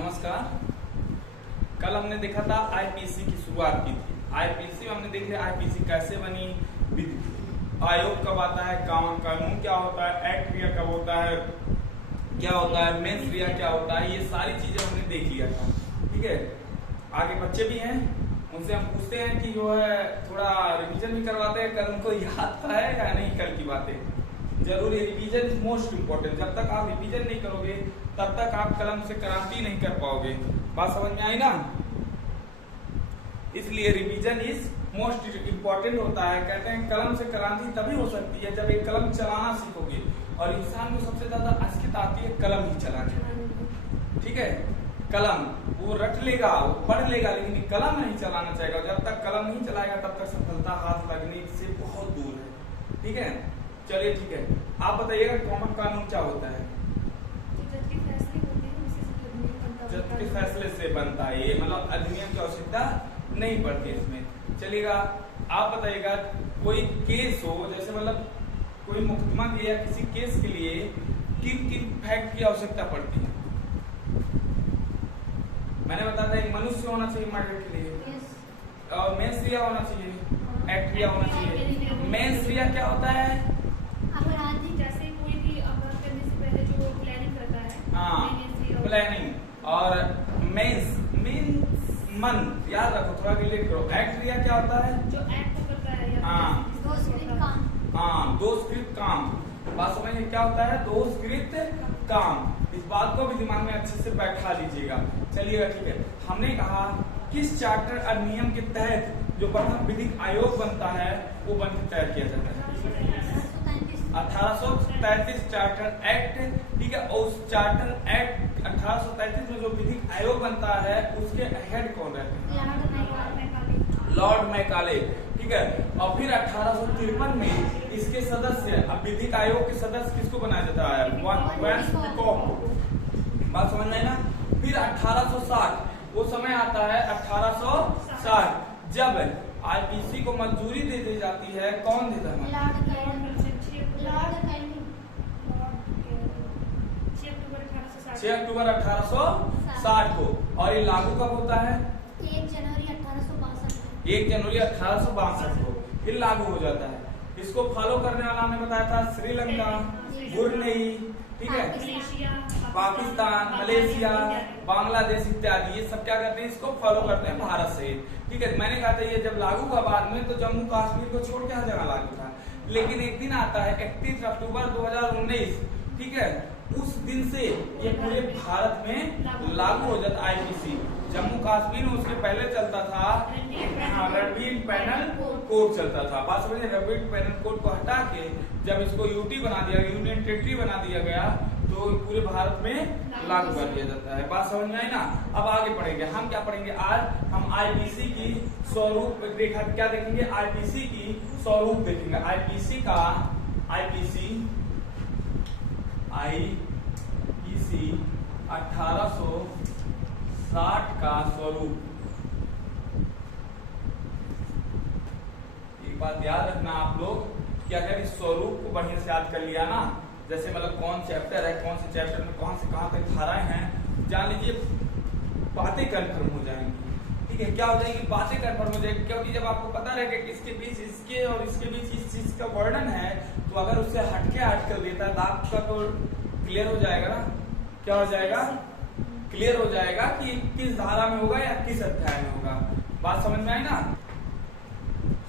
नमस्कार। कल हमने देखा था आईपीसी की शुरुआत की थी। आईपीसी में हमने देखे आईपीसी कैसे बनी, आयोग कब आता है, कानून क्या होता है, एक्ट रिया कब होता है, क्या होता है, मेंस रिया क्या होता है, ये सारी चीजें हमने देख लिया था। ठीक है, आगे बच्चे भी हैं, उनसे हम पूछते हैं कि जो है थोड़ा रिवीजन भी करवाते हैं। कल उनको याद था है या नहीं कल की बातें? जरूरी, रिवीजन इज मोस्ट इम्पोर्टेंट। जब तक आप रिवीजन नहीं करोगे तब तक आप कलम से क्रांति नहीं कर पाओगे। बात समझ में आई ना? इसलिए रिवीजन इज मोस्ट इम्पोर्टेंट होता है। कहते हैं कलम से क्रांति तभी हो सकती है जब एक कलम चलाना सीखोगे, और इंसान को सबसे ज्यादा असकियत आती है कलम ही चलाने। ठीक है, कलम वो रट लेगा, वो पढ़ लेगा, लेकिन कलम नहीं चलाना चाहेगा। जब तक कलम नहीं चलाएगा तब तक सफलता हाथ लगने से बहुत दूर है। ठीक है, चलिए ठीक है, आप बताइएगा कॉमन कानून क्या होता है? जज के फैसले से बनता है, ये मतलब अधिनियम की आवश्यकता नहीं पड़ती इसमें। चलिएगा, आप बताइएगा कोई केस हो, जैसे मतलब कोई मुकदमा के या किसी केस के लिए किन किन फैक्ट की आवश्यकता पड़ती है? मैंने बताया था एक मनुष्य होना चाहिए मर्डर के लिए, और मेंस रिया होना चाहिए, एक्ट रिया होना चाहिए। मेंस रिया क्या होता है? अपराधी, जैसे कोई भी अपराध करने से पहले जो प्लानिंग करता है। हाँ, प्लानिंग। और मेंस मन, याद रखो, थोड़ा रिलेट करो। एक्ट रिया क्या होता है? जो एक्ट करता है। हाँ, दोषकृत काम। बात समझिए क्या होता है? दोषकृत काम। इस बात को भी दिमाग में अच्छे से बैठा लीजिएगा। चलिएगा ठीक है, हमने कहा किस चार्टर अधिनियम के तहत जो प्रथम विधिक आयोग बनता है वो बनकर तैयार किया जाता है? 1833 चार्टर एक्ट। ठीक है, और उस चार्टर एक्ट 1833 में जो विधिक आयोग बनता है उसके हेड कौन रहते हैं? Lord Macaulay. ठीक है, और फिर 1853 में इसके सदस्य, अब विधिक आयोग के सदस्य किसको बनाया जाता है? बात समझ में ना? फिर 1860 वो समय आता है 1860 जब आईपीसी को मंजूरी दे दी जाती है। कौन देता है? 6 अक्टूबर 1860 को। और ये लागू कब होता है? 1 जनवरी 1862। 1 जनवरी 1862 को ये लागू हो जाता है। इसको फॉलो करने वाला हमने बताया था श्रीलंका, ब्रुनेई, ठीक है, पाकिस्तान, मलेशिया, बांग्लादेश इत्यादि, ये सब क्या करते हैं? इसको फॉलो करते हैं भारत से। ठीक है, मैंने कहा था ये जब लागू हुआ बाद में तो जम्मू कश्मीर को छोड़ के हर जगह लागू था, लेकिन एक दिन आता है 31 अक्टूबर 2019, ठीक है, उस दिन से ये पूरे भारत में लागू हो जाता आईपीसी। जम्मू कश्मीर में उसके पहले चलता था रैपिड पैनल कोड चलता था। बात समझिए, रैपिड पैनल कोड को हटा के जब इसको यूटी बना दिया, यूनियन टेरिटरी बना दिया गया, तो पूरे भारत में लागू कर दिया जाता है। बात समझ में आई ना? अब आगे पढ़ेंगे हम, क्या पढ़ेंगे आज? हम आईपीसी की स्वरूप रेखा क्या देखेंगे? आईपीसी की स्वरूप देखेंगे। आईपीसी 1860 का स्वरूप। एक बात याद रखना आप लोग कि अगर इस स्वरूप को बढ़िया से याद कर लिया ना, जैसे मतलब कौन चैप्टर है, कौन से चैप्टर में कौन से कहां तक धाराएं हैं, जान लीजिए बातें कन्फर्म हो जाएंगी। ठीक है, क्या हो जाएगी? बातें कन्फर्म हो जाएगी, क्योंकि जब आपको पता रहेगा कि इसके बीच इसके और इसके बीच इस चीज का वर्णन है, तो अगर उससे हट कर देता है तो आपका तो क्लियर हो जाएगा ना। क्या हो जाएगा? क्लियर हो जाएगा कि किस धारा में होगा या किस अध्याय में होगा। बात समझ में आई ना?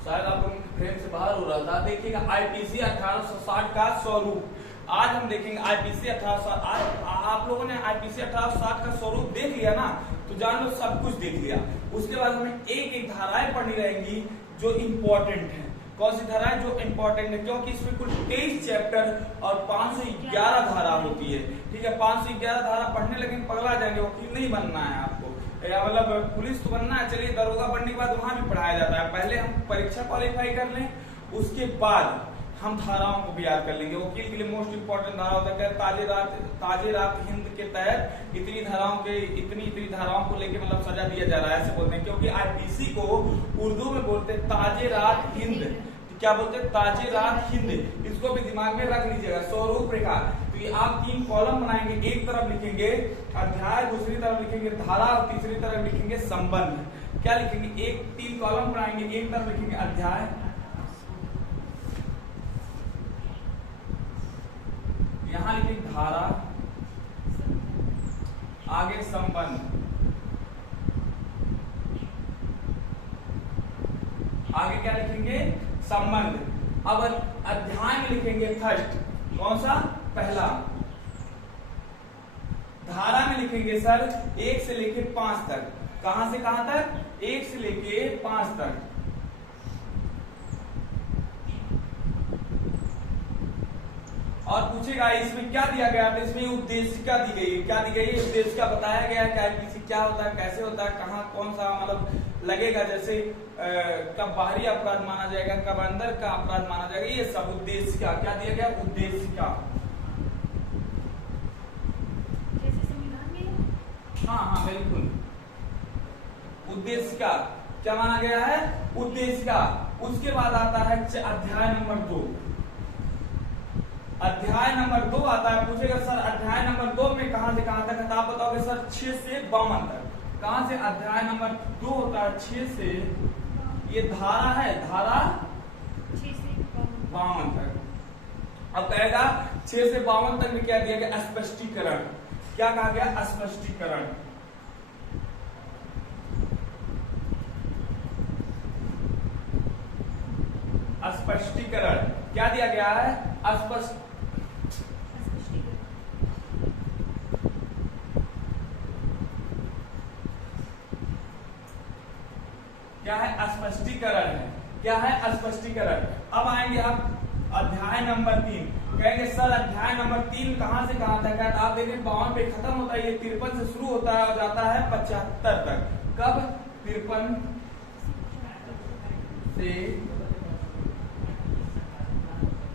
शायद आप लोगों के फ्रेम से बाहर हो रहा था। देखिएगा आईपीसी 1860 का स्वरूप आज हम देखेंगे। आईपीसी 1860, आप लोगों ने आईपीसी 1860 का स्वरूप देख लिया ना, तो जान लो सब कुछ देख लिया। उसके बाद हमें एक एक धाराएं पढ़नी रहेंगी जो इम्पोर्टेंट है। कौन सी धाराएं जो इम्पोर्टेंट है? क्योंकि इसमें कुल 23 चैप्टर और 511 धारा होती है। ठीक है, 511 धारा पढ़ने लगे पगला जाएंगे। वकील नहीं बनना है आपको, या मतलब पुलिस तो बनना है। चलिए, दरोगा बनने के बाद वहां भी पढ़ाया जाता है। पहले हम परीक्षा क्वालिफाई कर लें, उसके बाद हम धाराओं को भी याद कर लेंगे। वकील के लिए मोस्ट इम्पोर्टेंट धारा होता है ताजे रात हिंद के तहत इतनी धाराओं को लेके मतलब सजा दिया जा रहा है, ऐसे बोलते हैं। क्योंकि आईपीसी को उर्दू में बोलते हैं ताजे रात हिंद। क्या बोलते हैं? ताजे रात हिंद। इसको भी दिमाग में रख लीजिएगा। स्वरूप रेखा, तो ये आप 3 कॉलम बनाएंगे, एक तरफ लिखेंगे अध्याय, दूसरी तरफ लिखेंगे धारा और तीसरी तरफ लिखेंगे संबंध। क्या लिखेंगे? 3 कॉलम बनाएंगे, एक तरफ लिखेंगे अध्याय, यहां लिखेंगे धारा, आगे संबंध, आगे क्या लिखेंगे? संबंध। अब अध्याय में लिखेंगे फर्स्ट, कौन सा? पहला। धारा में लिखेंगे सर 1 से लेके 5 तक। कहां से कहां तक? 1 से लेके 5 तक। और पूछेगा इसमें क्या दिया गया? तो इसमें उद्देशिका दी गई है। क्या दी गई है? उद्देशिका बताया गया है किसी क्या होता है, कैसे होता है, कहाँ कौन सा मतलब लगेगा, जैसे कब बाहरी अपराध माना जाएगा, कब अंदर का अपराध माना जाएगा, ये सब उद्देशिका। क्या दिया गया? उद्देशिका। जैसे संविधान में। हाँ बिल्कुल। उद्देशिका क्या माना गया है? उद्देशिका। उसके बाद आता है अध्याय नंबर 2। अध्याय नंबर 2 आता है। पूछेगा सर अध्याय नंबर 2 में कहां से कहां तक है? तो आप बताओगे सर 6 से 52 तक। कहां से? अध्याय नंबर 2 होता है 6 से, ये धारा है, धारा 6 से 52 तक। अब कहेगा 6 से 52 तक में क्या दिया गया? स्पष्टीकरण। क्या कहा गया? स्पष्टीकरण। स्पष्टीकरण क्या दिया गया है? क्या है? स्पष्टीकरण है। क्या है? स्पष्टीकरण। अब आएंगे आप अध्याय नंबर 3। कहेंगे सर अध्याय नंबर 3 कहां से कहां तक है? तो आप देखें 52 पे खत्म होता है, ये 53 से शुरू होता है और जाता है 75 तक। कब? 53 से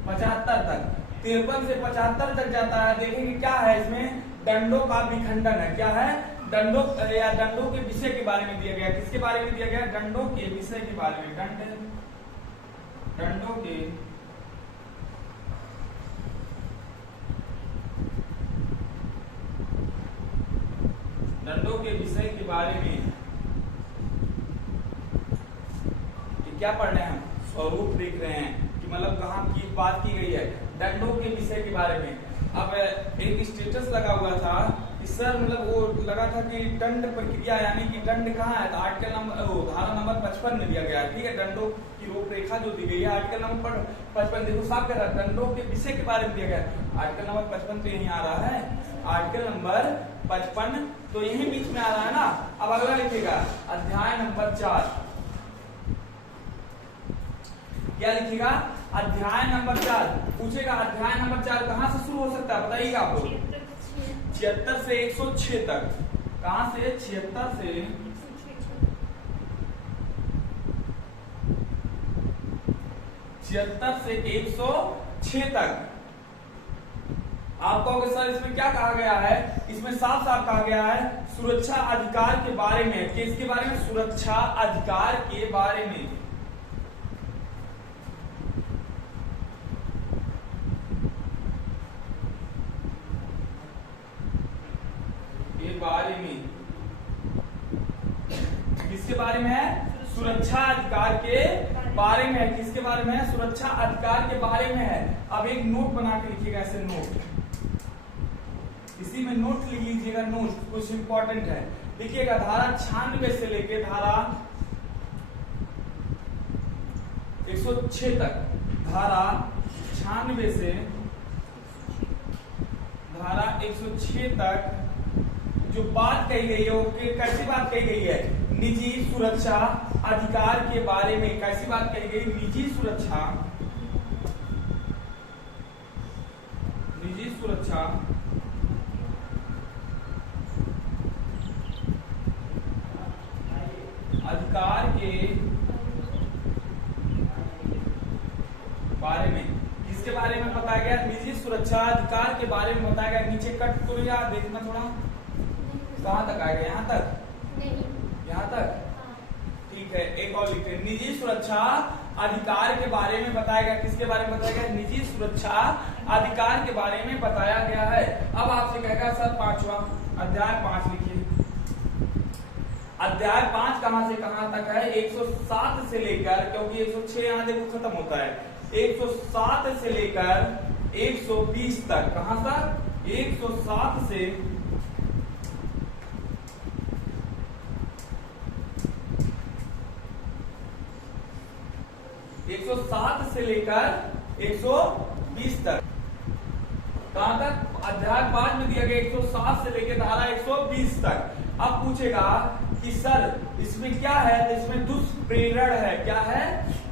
75 तक। 53 से 75 तक जाता है। देखेंगे क्या है इसमें? दंडों का विखंडन है। क्या है? दंडों या दंडों के विषय के बारे में दिया गया। किसके बारे में दिया गया? दंडों के विषय के बारे में। दंडों के विषय के बारे में। क्या पढ़ रहे हैं हम? स्वरूप देख रहे हैं कि मतलब कहाँ की बात की गई है। दंडों के विषय के बारे में। अब एक स्टेटस लगा हुआ था कि सर मतलब वो लगा था कि दंड प्रक्रिया यानी कि दंड कहाँ है? तो आर्टिकल नंबर धारा नंबर 55 में दिया गया है। ठीक है, दंडों की रूपरेखा जो दी गई है आर्टिकल नंबर 55। देखो साफ कर रहा है, दंडों के विषय के बारे में दिया गया है। आर्टिकल नंबर 55 तो यही आ रहा है, आर्टिकल नंबर 55 तो यही बीच में आ रहा है ना। अब अगला लिखिएगा अध्याय नंबर 4। क्या लिखिएगा? अध्याय नंबर 4। पूछेगा अध्याय नंबर 4 कहां से शुरू हो सकता है? बताइएगा आपको। 76 से 106 तक। कहां से? 76 से 106 तक। आप कहोगे सर इसमें क्या कहा गया है? इसमें साफ साफ कहा गया है सुरक्षा अधिकार के बारे में। किसके बारे में? सुरक्षा अधिकार के बारे में। किसके बारे में है? सुरक्षा अधिकार के बारे में है। किसके बारे में है? सुरक्षा अधिकार के बारे में है। अब एक नोट बना के लिखिएगा, ऐसे नोट, इसी में नोट लिख लीजिएगा। नोट कुछ इंपॉर्टेंट है, लिखिएगा। धारा 96 से लेके धारा 106 तक। धारा 96 से धारा 106 तक जो बात कही गई है वो कैसी बात कही गई है? निजी सुरक्षा अधिकार के बारे में। कैसी बात कही गई? निजी सुरक्षा अधिकार के बारे में। किसके बारे में बताया गया? निजी सुरक्षा अधिकार के बारे में बताया गया। नीचे कट तो यार देखना थोड़ा, कहां तक आएगा? यहाँ तक नहीं, यहाँ तक। ठीक है, एक और लिखते हैं। निजी सुरक्षा अधिकार के बारे में बताया गया। किसके बारे में बताया गया? निजी सुरक्षा अधिकार के बारे में बताया गया है। अब आपसे कहेगा सर पांचवा अध्याय 5 लिखिए। अध्याय 5 कहां से कहां तक है? 107 से लेकर, क्योंकि 106 यहां देखो खत्म होता है, 107 से लेकर 120 तक। कहां तक? 107 से 107 से लेकर 120 तक। कहां तक? अध्याय 5 में दिया गया 107 से लेकर धारा 120 तक। अब पूछेगा कि सर इसमें क्या है? तो इसमें दुष्प्रेरण है। क्या है?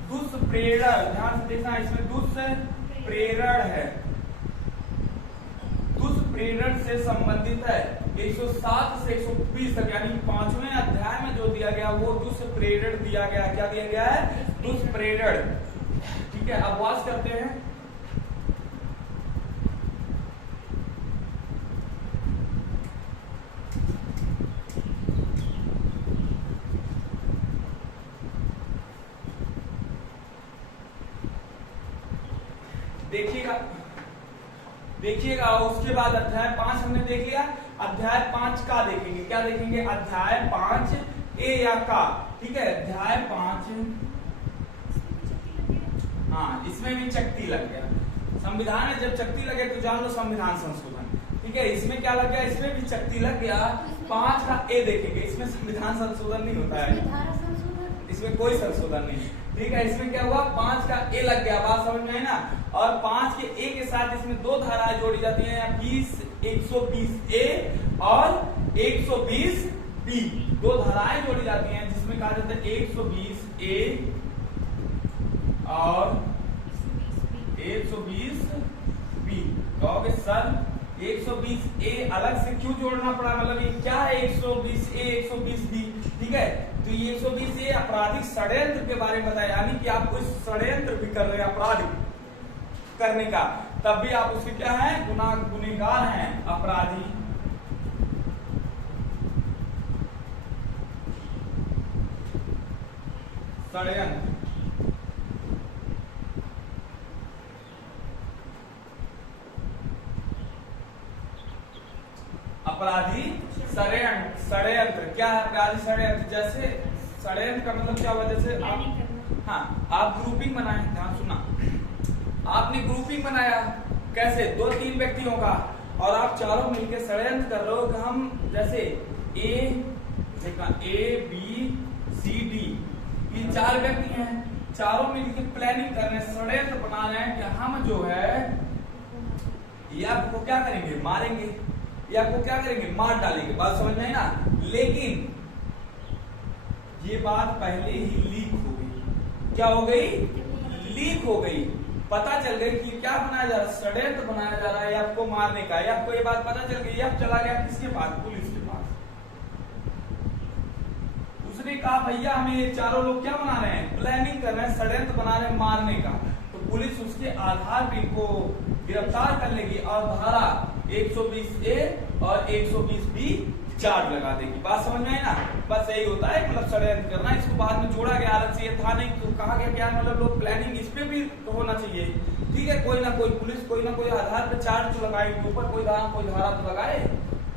दुष्प्रेरण। ध्यान से देखना, इसमें दुष्प्रेरण है, दुष्प्रेरण से संबंधित है। 107 से 120 तक, यानी 5वें अध्याय में जो दिया गया वो दुष्प्रेरण दिया गया। क्या दिया गया है? दुष्प्रेरण। ठीक है, अब वाच करते हैं। देखिएगा उसके बाद अध्याय 5 हमने देख लिया। अध्याय 5 का देखेंगे। क्या देखेंगे? अध्याय 5 ए या का। ठीक है, अध्याय 5। हाँ, इसमें भी चकती लग गया। संविधान में जब चकती लगे तो जान लो संविधान संशोधन। ठीक है, इसमें क्या लग गया? इसमें भी चकती लग गया। 5 का ए देखेंगे। इसमें संविधान संशोधन नहीं होता है, इसमें कोई संशोधन नहीं। ठीक है, इसमें क्या हुआ? 5 का ए लग गया। बात समझ में आई ना? और 5 के ए के साथ इसमें दो धाराएं जोड़ी जाती हैं, 120 ए और 120 बी। दो धाराएं जोड़ी जाती हैं जिसमें कहा जाता है 120 ए और 120 बी। कहोगे सर 120 ए अलग से क्यों जोड़ना पड़ा? मतलब ये क्या है 120 ए 120 बी? ठीक है, तो ये 120 ए आपराधिक षड्यंत्र के बारे में बताया, यानी कि आप कोई षड्यंत्र भी कर रहे हैं अपराध करने का, तब भी आप उसके क्या है? गुनहगार हैं, अपराधी। षड्यंत्र, अपराधी षड्यंत्र। क्या है अपराधी षड्यंत्र? जैसे षड्यंत्र का मतलब क्या हुआ? जैसे आप ग्रुपिंग बनाए। ध्यान सुना, आपने ग्रुपिंग बनाया। कैसे? 2-3 व्यक्तियों का, और आप चारों मिलकर षड्यंत्र कर रहे हो कि हम जैसे ए बी सी डी, ये 4 व्यक्ति हैं, चारों मिलकर प्लानिंग कर रहे हैं, षड्यंत्र बना रहे हैं कि हम जो है ये आपको क्या करेंगे? मारेंगे, या आपको क्या करेंगे? मार डालेंगे। बात समझ में आई ना? लेकिन ये बात पहले ही लीक हो गई। क्या हो गई? लीक हो गई। पता चल गई कि क्या बनाया जा रहा है? षड्यंत्र बनाया जा रहा है आपको मारने का। या आपको ये बात पता चल गई, अब चला गया किसके पास? पुलिस के पास। उसने कहा भैया हमें ये चारों लोग क्या बना रहे हैं? प्लानिंग कर रहे हैं, षड्यंत्र बना रहे हैं मारने का। तो पुलिस उसके आधार पर इनको गिरफ्तार कर लेगी और धारा 120 ए और 120 बी चार्ज लगा देगी। बात समझ में आई ना? बस यही होता है, मतलब षड्यंत्र करना। इसको बाद में जोड़ा गया, अलग से ये था नहीं, तो कहा गया क्या? मतलब लोग प्लानिंग इस पे भी तो होना चाहिए। ठीक है, कोई ना कोई पुलिस कोई ना कोई आधार पे चार्ज तो लगाए, ऊपर कोई धारा तो लगाए।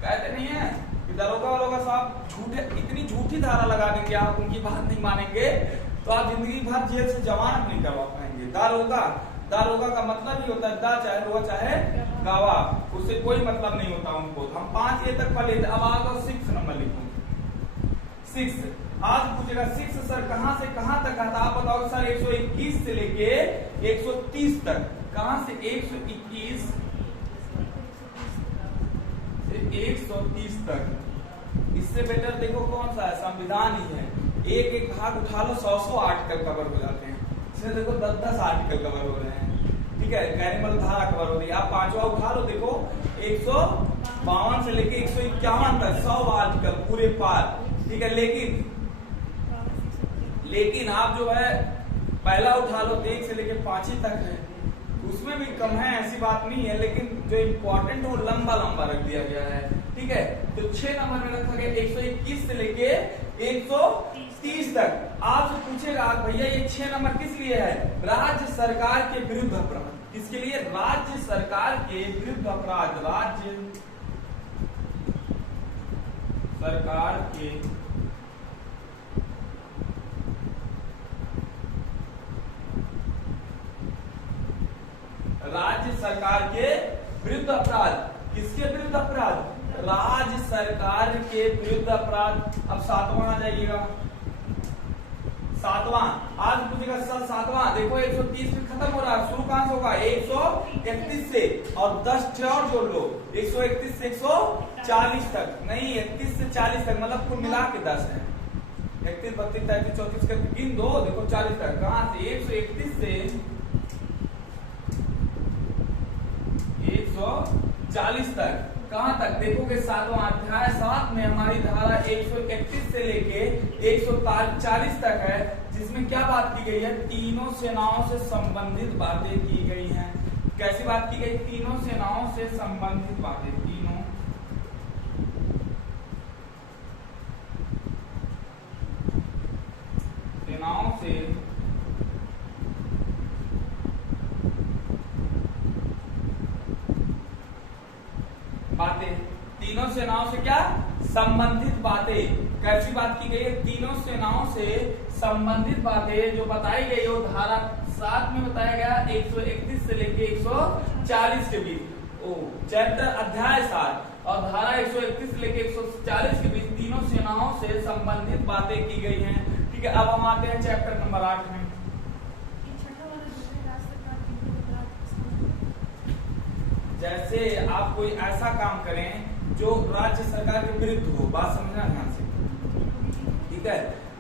कहते नहीं है कि दरोगा वालों साहब झूठे, इतनी झूठी धारा लगा देंगे, आप उनकी बात नहीं मानेंगे तो आप जिंदगी भर जेल से जमानत नहीं करवा पाएंगे। दारोगा का मतलब ही होता है दा चाहे रोगा चाहे गवाह, उससे कोई मतलब नहीं होता उनको। हम 5 ए तक पढ़े थे, अब आगे 6 नंबर लिखो। 6 आज पूछेगा 6 सर कहां से कहां तक आता? आप बताओ सर 121 से लेके 130 तक। कहां से? 121 से 130 तक। इससे बेटर देखो कौन सा है? संविधान ही है। एक भाग उठा लो, 100 आर्टिकल कवर हो जाते हैं। इसमें देखो 10 आर्टिकल कवर हो रहे हैं। ठीक है, कैनिमल धारा कवर हो रही है। आप 5वां उठा लो, देखो 152 से लेके 151 तक 100 आर्टिकल पूरे पार। ठीक है, लेकिन आप जो है पहला उठा लो तो 1 से लेके 5 तक है, उसमें भी कम है, ऐसी बात नहीं है, लेकिन जो इम्पोर्टेंट है वो लंबा रख दिया गया है। ठीक है, तो 6 नंबर में रखा गया 121 से लेके 130 तक। आपसे पूछेगा भैया ये 6 नंबर किस लिए है? राज्य सरकार के विरुद्ध अपराध। किसके लिए? राज्य सरकार के विरुद्ध अपराध। राज्य सरकार के विरुद्ध अपराध। किसके विरुद्ध अपराध? राज्य सरकार के विरुद्ध अपराध। अब 7वां आ जाइएगा। 7वां आज पूछेगा सर 7वां देखो 130 पे खत्म हो रहा है, शुरू कहां से होगा? 131 से, और 10 थे और जोड़ लो, 131 से 140 तक, नहीं 31 से 40 तक, मतलब कुल मिला के 10 है। 31 32 33 34 करके गिन दो, देखो 40 तक। कहां से? 131 से 140 तक। कहां तक देखोगे? 7वां अध्याय 7 में हमारी धारा 131 से लेके 140 तक है, जिसमें क्या बात की गई है? तीनों सेनाओं से संबंधित बातें की गई हैं। कैसी बात की गई? तीनों सेनाओं से संबंधित बातें। तीनों सेनाओं से बातें। तीनों सेनाओं से क्या संबंधित बातें? कैसी बात की गई है? तीनों सेनाओं से संबंधित बातें जो बताई गई है वो धारा 7 में बताया गया, 131 से लेके 140 के बीच। ओ चैप्टर अध्याय 7 और धारा 131 से लेके 140 के बीच तीनों सेनाओं से संबंधित बातें की गई हैं। ठीक है, अब हम आते हैं चैप्टर नंबर 8 में। जैसे आप कोई ऐसा काम करें जो राज्य सरकार के विरुद्ध हो, बात समझना ध्यान से। ठीक है,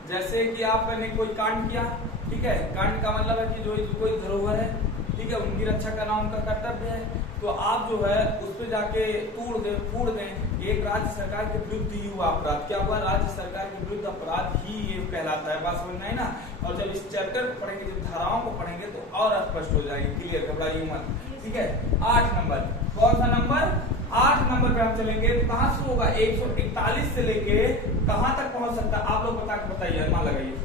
जैसे कि आपने कोई कांड किया, ठीक है, कांड का मतलब है कि जो कोई धरोहर है, ठीक है, उनकी रक्षा करना उनका कर्तव्य है, तो आप जो है उस पर जाके तोड़ दें फूड़ दें, एक राज्य सरकार के विरुद्ध ही हुआ अपराध। क्या हुआ? राज्य सरकार के विरुद्ध अपराध ही ये कहलाता है। बात समझना है ना। और जब इस चैप्टर को पढ़ेंगे, जब धाराओं को पढ़ेंगे तो और स्पष्ट हो जाएंगे, क्लियर, घबराइए मत। ठीक है, 8 नंबर, कौन सा नंबर? 8 नंबर पे हम चलेंगे। तो कहां से होगा? 141 से लेके कहां तक पहुंच सकता है? आप लोग बता के बताइए, मान लगाइए।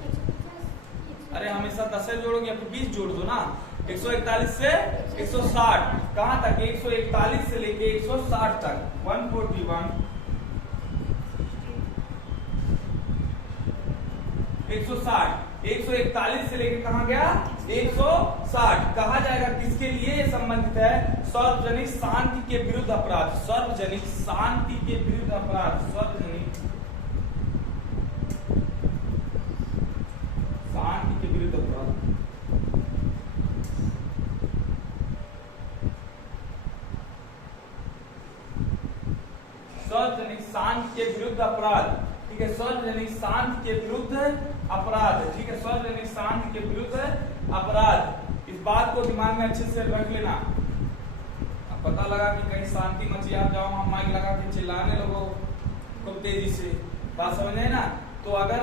अरे हमेशा 10 से जोड़ोगे या फिर 20 जोड़ दो ना। 141 से 160 कहां तक? 141 से लेके 160 तक, 141 160 141 से लेके कहां गया? 160 कहा जाएगा। किसके लिए ये संबंधित है? सार्वजनिक शांति के विरुद्ध अपराध। सार्वजनिक शांति के विरुद्ध अपराध। सार्वजनिक शांति के विरुद्ध अपराध। सार्वजनिक शांति के विरुद्ध अपराध। ठीक है, सार्वजनिक शांति के विरुद्ध अपराध। ठीक है, सार्वजनिक शांति के विरुद्ध अपराध। इस बात को दिमाग में अच्छे से रख लेना। अब पता लगा कि कहीं शांति मची, आप जाओ हम माइक लगा के चिल्लाने लगो खूब तेजी से, बात समझे ना। तो अगर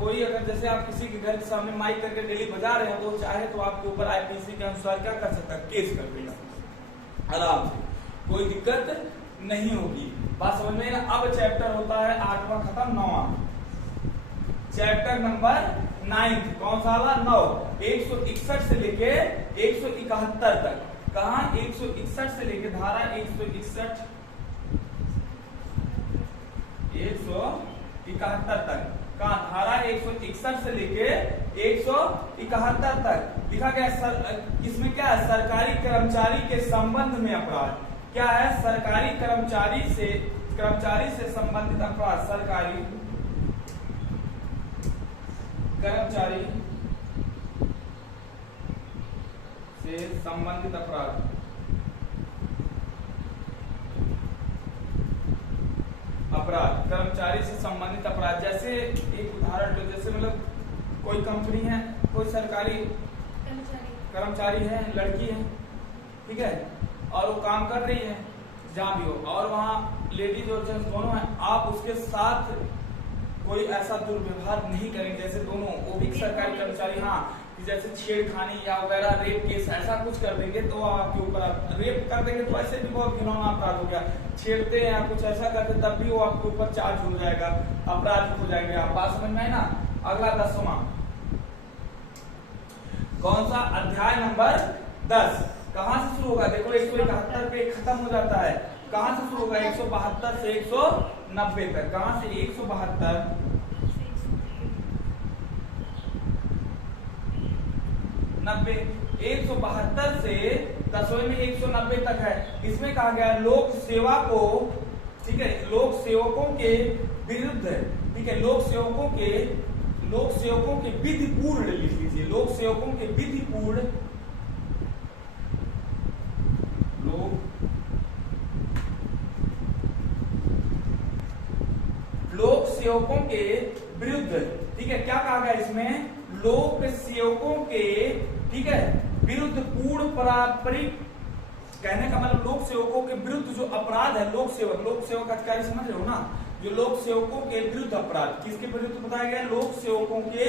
कोई अगर जैसे आप किसी के घर के सामने माइक करके डेली बजा रहे हो, तो चाहे तो आपके ऊपर आईपीसी के अनुसार क्या कर सकता है? केस कर देगा आराम से, कोई दिक्कत नहीं होगी। बात समझ में ना। अब चैप्टर होता है 8वां खत्म, 9वां चैप्टर नंबर 9, कौन सा वाला? 9, 161 से लेके 171 तक। कहा? 161 से लेके धारा 161 171 तक। कहा? धारा 161 से लेके 171 तक लिखा गया। इसमें क्या है? सरकारी कर्मचारी के संबंध में अपराध। क्या है? सरकारी कर्मचारी से संबंधित अपराध। सरकारी कर्मचारी से संबंधित अपराध। कर्मचारी से संबंधित अपराध। जैसे एक उदाहरण लो, जैसे मतलब कोई कंपनी है, कोई सरकारी कर्मचारी है, लड़की है, ठीक है, और वो काम कर रही है जहां भी हो, और वहाँ लेडीज और जेंट्स दोनों हैं। आप उसके साथ कोई ऐसा दुर्व्यवहार नहीं करेंगे, जैसे दोनों, वो भी सरकारी कर्मचारी, हाँ, जैसे छेड़खानी या वगैरह रेप केस ऐसा कुछ कर देंगे तो आपके ऊपर, रेप कर देंगे तो ऐसे भी बहुत घिनौना अपराध हो गया। छेड़ते हैं या कुछ ऐसा करते तब भी वो आपके ऊपर चार्ज हो जाएगा, अपराधी हो जाएंगे आप। बात समझ में है ना। अगला 10वां कौन सा? अध्याय नंबर 10 कहां से शुरू होगा? देखो 171 पे खत्म हो जाता है। कहां से शुरू होगा? 172 से 190 तक। कहां से? 172 90 172 से 10वें में 190 तक है। इसमें कहा गया लोक सेवा को, ठीक है, लोक सेवकों के विरुद्ध, ठीक है, लोक सेवकों के विधिपूर्ण, लिख लीजिए, लोक सेवकों के विधिपूर्ण, लोक सेवकों के विरुद्ध, ठीक है, क्या कहा गया इसमें? लोक सेवकों के, ठीक है, विरुद्ध पूर्ण पारंपरिक, कहने का मतलब लोक सेवकों के विरुद्ध जो अपराध है, लोक सेवक अधिकारी समझ रहे हो ना? जो लोक सेवकों के विरुद्ध अपराध, किसके विरुद्ध बताया गया? लोक सेवकों के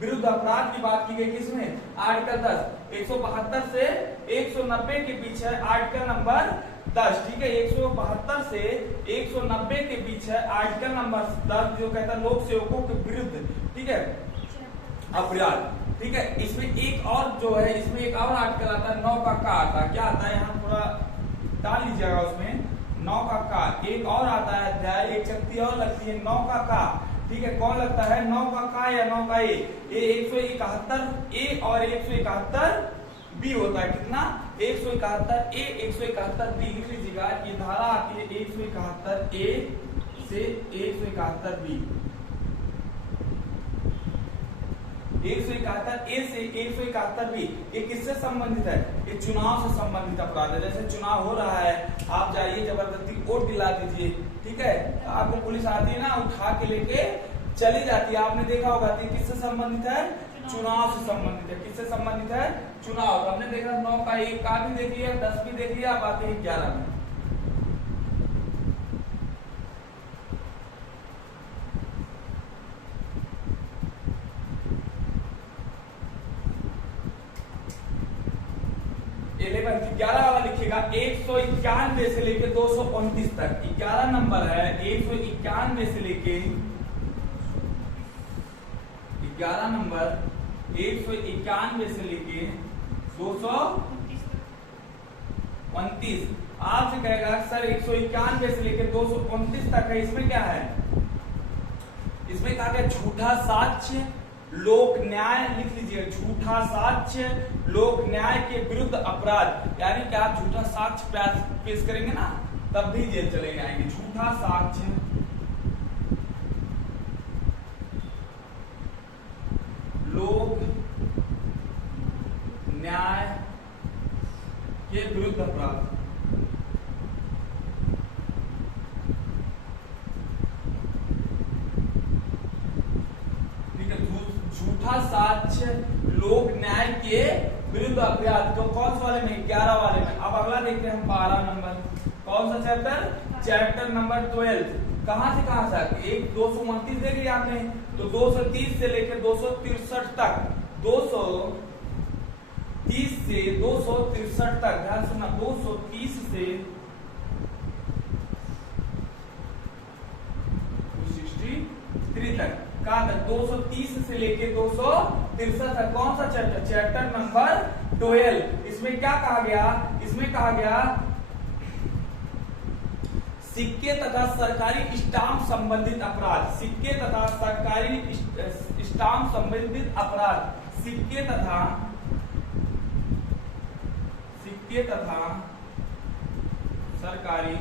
विरुद्ध अपराध की बात की गई। किसमें? आर्टिकल 10। 172 से 190 के बीच है आर्टिकल नंबर 10, ठीक है, 172 से 190 के बीच है आर्टिकल नंबर 10 जो कहता है लोक सेवकों के विरुद्ध, ठीक है, अपराध, ठीक है। इसमें एक और जो है, इसमें एक और आर्टिकल आता है 9 का आता है। क्या आता है? यहाँ थोड़ा डाल लीजिएगा उसमें 9 का एक और आता है अध्याय, एक शक्ति और लगती है 9 का, ठीक है। कौन लगता है? 9 का या 9 का ए? 171 ए और 171 बी होता है। कितना? 171 ए 171 बी, लिख लीजिएगा। ये धारा आती है 171 ए से 171 बी। 171 ए से 171 बी ये किससे संबंधित है? ये चुनाव से संबंधित अपराध है। जैसे चुनाव हो रहा है, आप जाइए जबरदस्ती वोट दिला दीजिए, ठीक है, आपको पुलिस आती है ना, उठा के लेके चली जाती है, आपने देखा होगा। किससे संबंधित है? चुनाव से संबंधित है। किससे संबंधित है? चुनाव। तो हमने देखा 9 का 1 का भी देख लिया, 10 भी देख लिया, अब आते हैं 11 में। इलेवन 11 वाला लिखिएगा। 191 से लेके 229 तक 11 नंबर है। 191 से लेके 11 नंबर 191 से लेके 229। आपसे कहेगा सर 191 से लेके 229 तक है, इसमें क्या है? इसमें कहा गया झूठा साक्ष्य लोक न्याय, लिख लीजिए, झूठा साक्ष्य लोक न्याय के विरुद्ध अपराध। यानी कि आप झूठा साक्ष्य पेश करेंगे ना, तब भी जेल चले जाएंगे। झूठा साक्ष्य लोक न्याय के विरुद्ध अपराध। झूठा साक्ष्य लोक न्याय के विरुद्ध अपराध। तो कौन से वाले में? 11 वाले में। अब अगला देखते हैं हम 12 नंबर। कौन सा चैप्टर? Chapter number 12। कहां से कहां तक? 229 देख लिया आपने, तो 230 से लेकर 263 तक, 230 से 263 तक, ध्यान सुनना, 230 से 263 तक। कहां तक? 230 से लेके 263 तक। कौन सा चैप्टर? Chapter number 12। इसमें क्या कहा गया? इसमें कहा गया सिक्के तथा सरकारी स्टाम्प संबंधित अपराध। सिक्के तथा सरकारी स्टाम्प संबंधित अपराध। सिक्के तथा सरकारी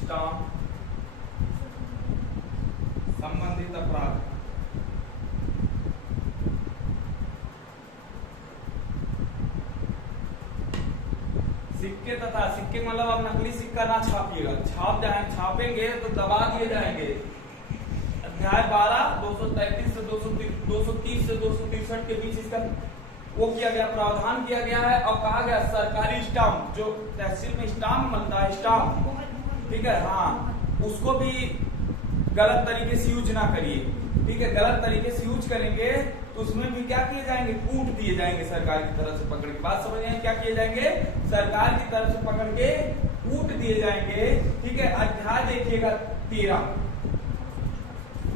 स्टाम्प संबंधित अपराध। सिक्के तथा, सिक्के मतलब आप नकली सिक्का ना छापिएगा, छापेंगे तो दबा दिए जाएंगे। अध्याय 12 233 से 230 से 263 के बीच इसका वो किया गया, प्रावधान किया गया है। और कहा गया सरकारी स्टाम्प, जो तहसील में स्टाम्प मिलता है, स्टाम्प, ठीक है, हाँ, उसको भी गलत तरीके से यूज ना करिए, ठीक है। गलत तरीके से यूज करेंगे तो उसमें भी क्या किए जाएंगे? कूट दिए जाएंगे सरकार की तरफ से पकड़ के। बात समझ आए? क्या किए जाएंगे? सरकार की तरफ से पकड़ के कूट दिए जाएंगे, ठीक है। अध्याय देखिएगा 13,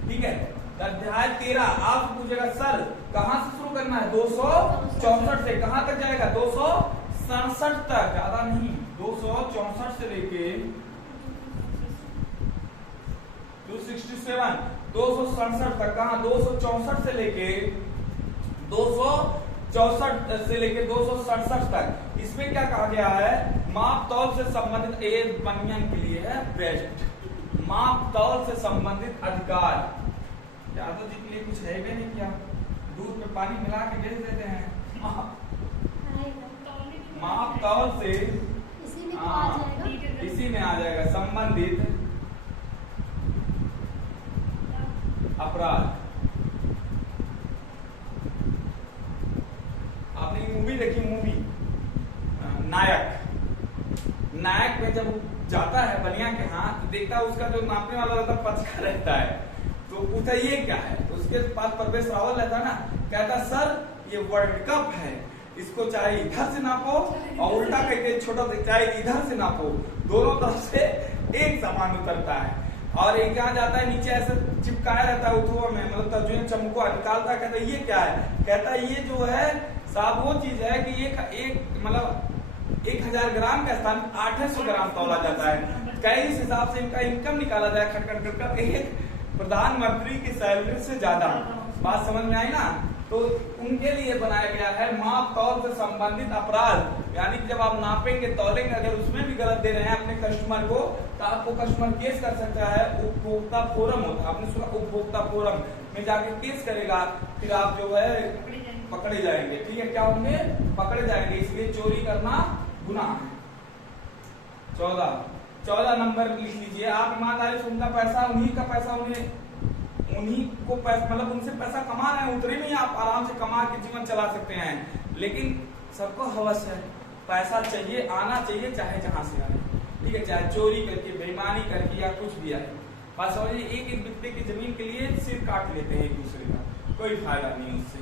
ठीक है। अध्याय 13 आप पूछेगा सर कहां से शुरू करना है? 264 से कहां तक जाएगा? 267 तक, ज्यादा नहीं, 264 से लेके 267 267 तक। कहां? 264 से लेके 264 से लेके 267 तक। इसमें क्या कहा गया है? माप तौल से संबंधित, ए बनियन के लिए है बेस्ट, माप तौल से संबंधित अधिकार। यादव जी के लिए कुछ है भी नहीं क्या? दूध में पानी मिला के बेच देते हैं। माप तौल से इसी में तो आ जाएगा, इसी में आ जाएगा संबंधित अपराध। आपने मूवी देखी? मूवी नायक, नायक पे जब जाता है बनिया के हाथ तो देखता है उसका जो नापने वाला रहता है पचका रहता है, तो पूछा ये क्या है? उसके पास परवेश रावल रहता ना, कहता सर ये वर्ल्ड कप है, इसको चाहे इधर से नापो और उल्टा करके छोटा से चाहे इधर से नापो, दोनों तरफ से एक समान उतरता है। और एक यहाँ जाता है नीचे ऐसे चिपकाया रहता है उठुआ में, मतलब तर्जुमे चमको निकालता है, कहता है ये क्या है? कहता है ये जो है साहब वो चीज है कि एक मतलब 1000 ग्राम का स्थान 800 ग्राम तौला जाता है। कई इस हिसाब से इनका इनकम निकाला जाए खटखट एक प्रधानमंत्री की सैलरी से ज्यादा। बात समझ में आई ना? तो उनके लिए बनाया गया है माप तौल से संबंधित अपराध। यानी कि जब आप नापेंगे तौलेंगे, अगर उसमें भी गलत दे रहे हैं अपने कस्टमर को, तो आपको कस्टमर केस कर सकता है। उपभोक्ता फोरम होता है, आपने सुना? उपभोक्ता फोरम में जाके केस करेगा, फिर आप जो है पकड़े जाएंगे। ठीक है, क्या होंगे? पकड़े जाएंगे। इसलिए चोरी करना गुनाह है। 14 नंबर लिख लीजिए आप। ईमानदारी से उनका पैसा, उन्हीं का पैसा, उन्हीं को पैसा, मतलब उनसे पैसा कमा रहे हैं, उतने में ही आप आराम से कमा के जीवन चला सकते हैं। लेकिन सबको हवस है, पैसा चाहिए, आना चाहिए, चाहे जहां से आए। ठीक है, चाहे चोरी करके, बेईमानी करके या कुछ भी आए। बात समझिए, एक व्यक्ति की जमीन के लिए सिर काट लेते हैं एक दूसरे का, कोई फायदा नहीं उससे।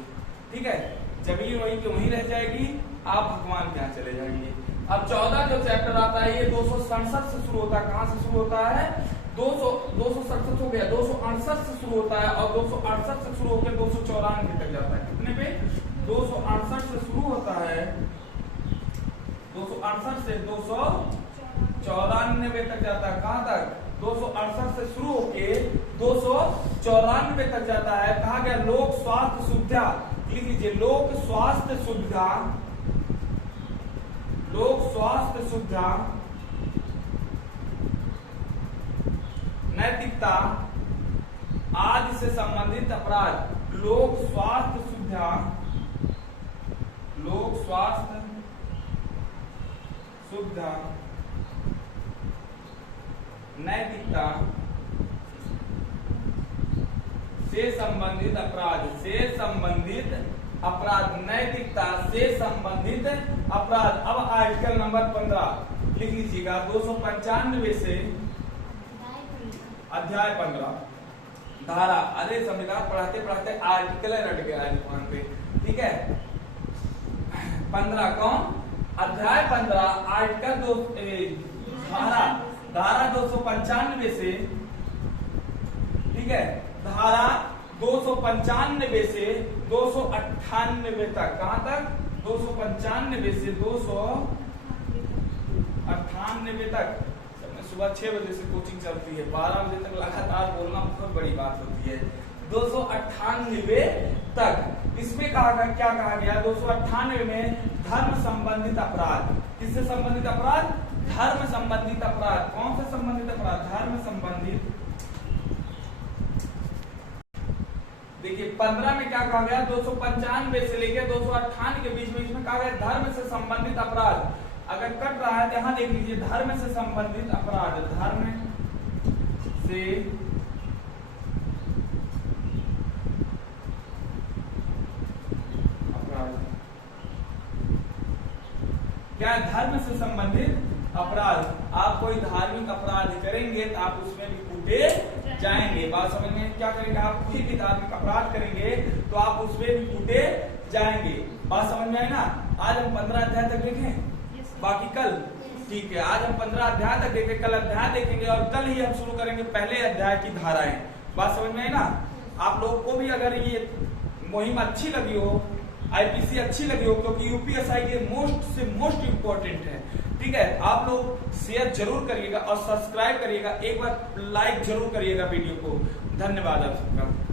ठीक है, जमीन वहीं की वहीं रह जाएगी, आप भगवान के यहाँ चले जाएंगे। अब 14 जो चैप्टर आता है ये 267 से शुरू होता है। कहां से शुरू होता है? 267 हो गया, 268 से शुरू होता है और 268 से शुरू होकर 294 तक जाता है। कितने पे? 268 से शुरू होता है, 268 से 294 तक जाता है। कहां तक? 268 से शुरू होके 294 तक जाता है। कहा गया लोक स्वास्थ्य सुविधा, लिख लीजिए, लोक स्वास्थ्य सुविधा, लोक स्वास्थ्य सुविधा, नैतिकता आदि से संबंधित अपराध। लोक स्वास्थ्य सुविधा, लोक स्वास्थ्य सुविधा, नैतिकता से संबंधित अपराध, से संबंधित अपराध, नैतिकता से संबंधित अपराध। अब आर्टिकल नंबर 15 लिख लीजिएगा। 295 से अध्याय 15 धारा, अरे संविधान पढ़ाते पढ़ाते आर्टिकल रट गया है वहां पे। ठीक है, 15 कौन? अध्याय 15 आर्टिकल 2 धारा 295 से, ठीक है, धारा 295 से 298 तक। कहां तक? 295 से 298 तक। सुबह 6 बजे से कोचिंग चलती है, 12 बजे तक लगातार बोलना बहुत बड़ी बात होती है। 298 तक इसमें क्या कहा गया? 298 में धर्म संबंधित अपराध। किससे संबंधित अपराध? धर्म संबंधित अपराध। कौन से संबंधित अपराध? धर्म संबंधित। देखिए 15 में क्या कहा गया? 295 से लेकर 298 के बीच में इसमें कहा गया धर्म से संबंधित अपराध। अगर कट रहा है तो यहां देख लीजिए, धर्म से संबंधित अपराध, धर्म से अपराध। क्या है? धर्म से संबंधित अपराध। आप कोई धार्मिक अपराध करेंगे तो आप उसमें भी कूटे जाएंगे। बात समझ में? क्या करेंगे? आप कोई भी धार्मिक अपराध करेंगे तो आप उसमें भी कूटे जाएंगे। बात समझ में आई ना? आज हम 15 अध्याय तक देखें, बाकी कल। ठीक है, आज हम 15 अध्याय तक देखेंगे, कल अध्याय देखेंगे और कल ही हम शुरू करेंगे पहले अध्याय की धाराएं। बात समझ में आई ना? आप लोगों को भी अगर ये मुहिम अच्छी लगी हो, आईपीसी अच्छी लगी हो, क्योंकि यूपीएसआई के मोस्ट इंपॉर्टेंट है, ठीक है, आप लोग शेयर जरूर करिएगा और सब्सक्राइब करिएगा, एक बार लाइक जरूर करिएगा वीडियो को। धन्यवाद आप सबका।